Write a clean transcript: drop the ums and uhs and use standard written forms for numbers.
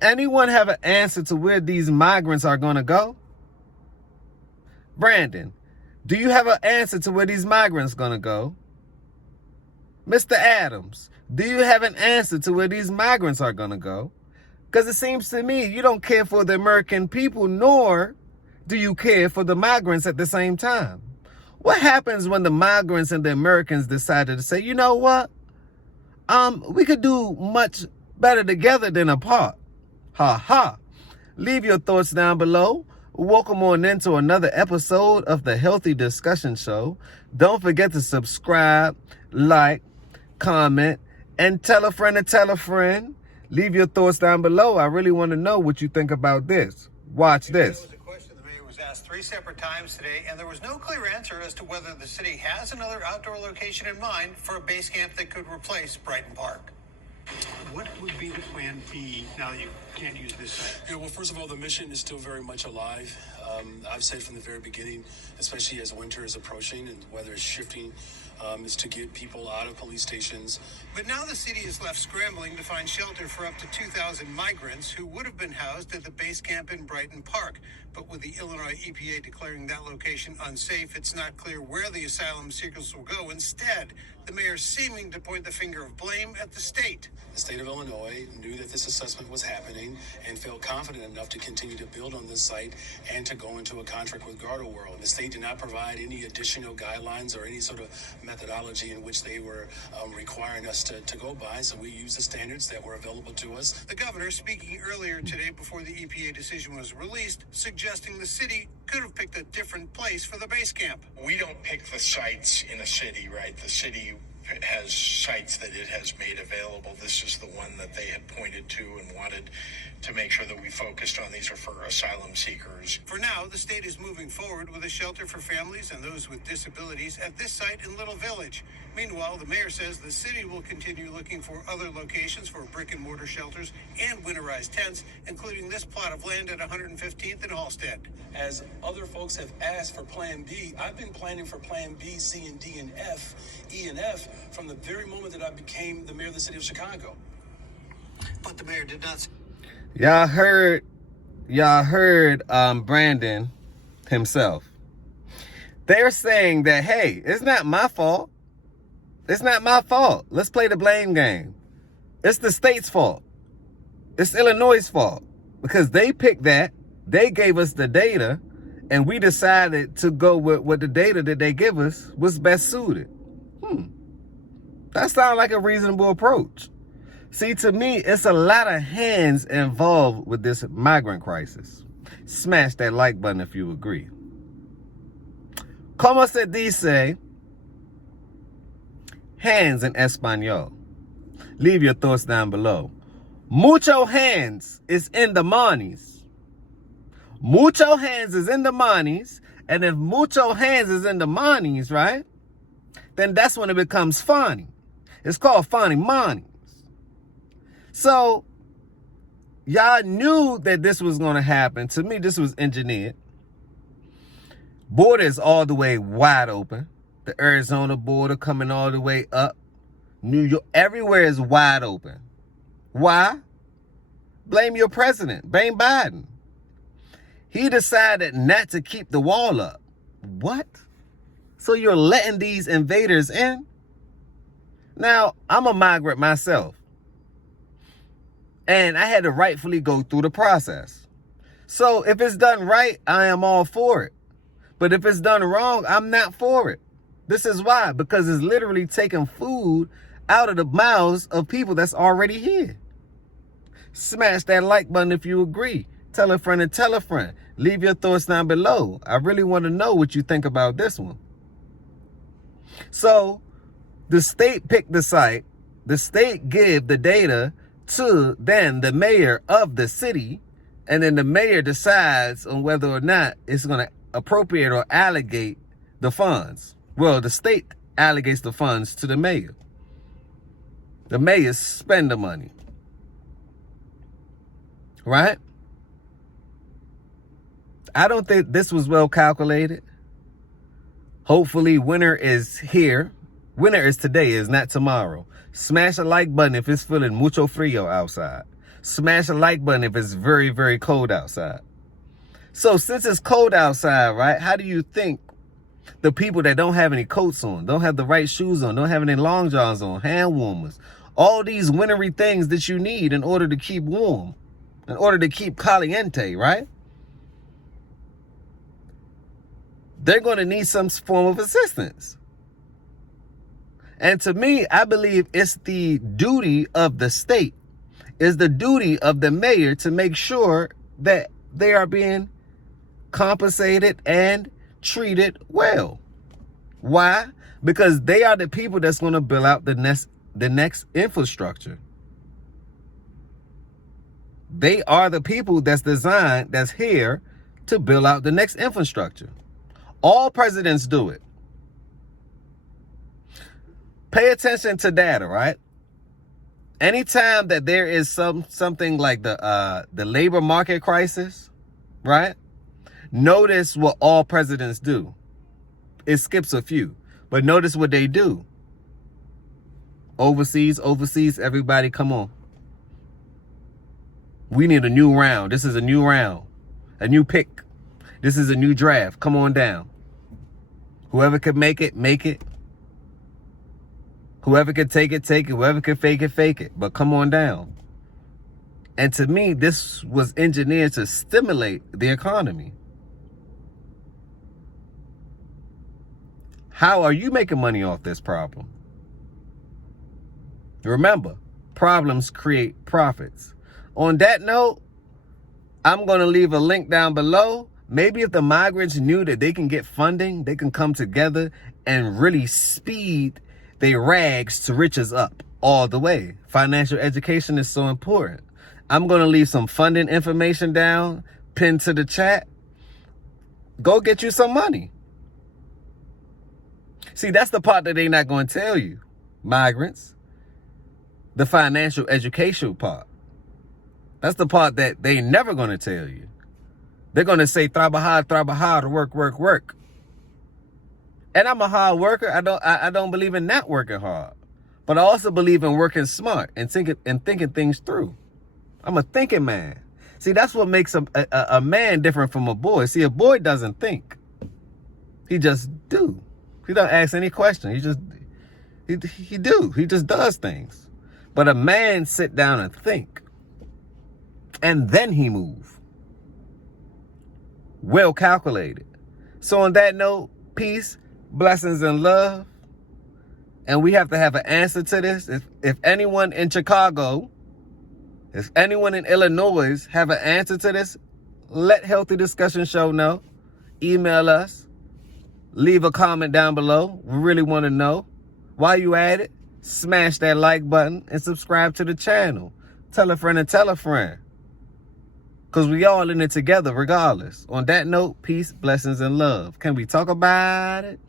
anyone have an answer to where these migrants are going to go? Brandon, do you have an answer to where these migrants are going to go? Mr. Adams, do you have an answer to where these migrants are going to go? Because it seems to me you don't care for the American people, nor do you care for the migrants at the same time. What happens when the migrants and the Americans decided to say, you know what? We could do much better together than apart. Ha ha. Leave your thoughts down below. Welcome on into another episode of the Healthy Discussion Show. Don't forget to subscribe, like, comment, and tell a friend to tell a friend. Leave your thoughts down below. I really want to know what you think about this. Watch this. That was a question the mayor was asked 3 separate times today, and there was no clear answer as to whether the city has another outdoor location in mind for a base camp that could replace Brighton Park. What would be the plan B now that you can't use this site? Yeah, well, first of all, the mission is still very much alive. I've said from the very beginning, especially as winter is approaching and the weather is shifting, is to get people out of police stations. But now the city is left scrambling to find shelter for up to 2,000 migrants who would have been housed at the base camp in Brighton Park. But with the Illinois EPA declaring that location unsafe, it's not clear where the asylum seekers will go. Instead, the mayor seeming to point the finger of blame at the state. The state of Illinois knew that this assessment was happening and felt confident enough to continue to build on this site and to go into a contract with Garda World. The state did not provide any additional guidelines or any sort of methodology in which they were requiring us to go by, so we used the standards that were available to us. The governor, speaking earlier today before the EPA decision was released, suggesting the city could have picked a different place for the base camp. We don't pick the sites in a city, right? The city has sites that it has made available. This is the one that they had pointed to and wanted to make sure that we focused on. These are for asylum seekers. For now, the state is moving forward with a shelter for families and those with disabilities at this site in Little Village. Meanwhile, the mayor says the city will continue looking for other locations for brick and mortar shelters and winterized tents, including this plot of land at 115th and Halstead. As other folks have asked for Plan B, I've been planning for Plan B, C, and D, and F, E, and F from the very moment that I became the mayor of the city of Chicago. But the mayor did not. Y'all heard Brandon himself. They're saying that, hey, it's not my fault. It's not my fault. Let's play the blame game. It's the state's fault. It's Illinois' fault because they picked that. They gave us the data and we decided to go with what the data that they give us was best suited. That sounds like a reasonable approach. See, to me, it's a lot of hands involved with this migrant crisis. Smash that like button if you agree. Como se dice hands in Espanol? Leave your thoughts down below. Mucho hands is in the monies. Mucho hands is in the monies. And if mucho hands is in the monies, right? Then that's when it becomes funny. It's called funny monies. So, y'all knew that this was going to happen. To me, this was engineered. Border is all the way wide open. The Arizona border coming all the way up. New York, everywhere is wide open. Why? Blame your president. Blame Biden. He decided not to keep the wall up. What? So you're letting these invaders in? Now, I'm a migrant myself. And I had to rightfully go through the process. So if it's done right, I am all for it. But if it's done wrong, I'm not for it. This is why. Because it's literally taking food out of the mouths of people that's already here. Smash that like button if you agree. Tell a friend and tell a friend. Leave your thoughts down below. I really want to know what you think about this one. So, the state picked the site. The state gave the data to then the mayor of the city. And then the mayor decides on whether or not it's going to appropriate or allocate the funds. Well, the state allocates the funds to the mayor. The mayor spend the money. Right? I don't think this was well calculated. Hopefully winter is here. Winter is today, is not tomorrow. Smash a like button if it's feeling mucho frio outside. Smash the like button if it's very, very cold outside. So since it's cold outside, right, how do you think the people that don't have any coats on, don't have the right shoes on, don't have any long johns on, hand warmers, all these wintry things that you need in order to keep warm, in order to keep caliente, right? They're going to need some form of assistance. And to me, I believe it's the duty of the state, is the duty of the mayor to make sure that they are being compensated and treated well. Why? Because they are the people that's going to build out the next infrastructure. They are the people that's here to build out the next infrastructure. All presidents do it. Pay attention to data, right? Anytime that there is something like the labor market crisis, right? Notice what all presidents do. It skips a few, but notice what they do. Overseas, everybody come on. We need a new round. This is a new round, a new pick. This is a new draft. Come on down. Whoever could make it, make it. Whoever could take it, take it. Whoever could fake it. But come on down. And to me, this was engineered to stimulate the economy. How are you making money off this problem? Remember, problems create profits. On that note, I'm going to leave a link down below. Maybe if the migrants knew that they can get funding, they can come together and really speed their rags to riches up all the way. Financial education is so important. I'm going to leave some funding information down, pinned to the chat. Go get you some money. See, that's the part that they're not going to tell you, migrants. The financial education part. That's the part that they never going to tell you. They're going to say, trabajar, work. And I'm a hard worker. I don't believe in not working hard. But I also believe in working smart and thinking things through. I'm a thinking man. See, that's what makes a man different from a boy. See, a boy doesn't think. He just do. He don't ask any question. He just does things. But a man sit down and think. And then he move. Well calculated. So on that note, peace, blessings, and love. And we have to have an answer to this. If anyone in Chicago, if anyone in Illinois have an answer to this, let Healthy Discussion Show know. Email us. Leave a comment down below. We really want to know. While you at it, smash that like button and subscribe to the channel. Tell a friend and tell a friend. Because we all in it together regardless. On that note, peace, blessings, and love. Can we talk about it?